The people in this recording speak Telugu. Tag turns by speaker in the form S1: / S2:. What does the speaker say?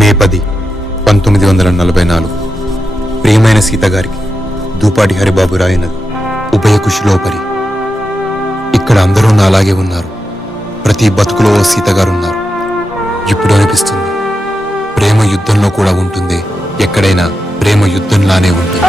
S1: మే పది పంతొమ్మిది వందల నలభై నాలుగు. ప్రియమైన సీత గారికి దూపాటి హరిబాబు రాయినది ఉభయ కుషిలోపరి ఇక్కడ అందరూ నాలాగే ఉన్నారు. ప్రతి బతుకులో ఓ సీత గారు ఉన్నారు ఇప్పుడు అనిపిస్తుంది ప్రేమ యుద్ధంలో కూడా ఉంటుంది ఎక్కడైనా ప్రేమ యుద్ధంలానే ఉంటుంది.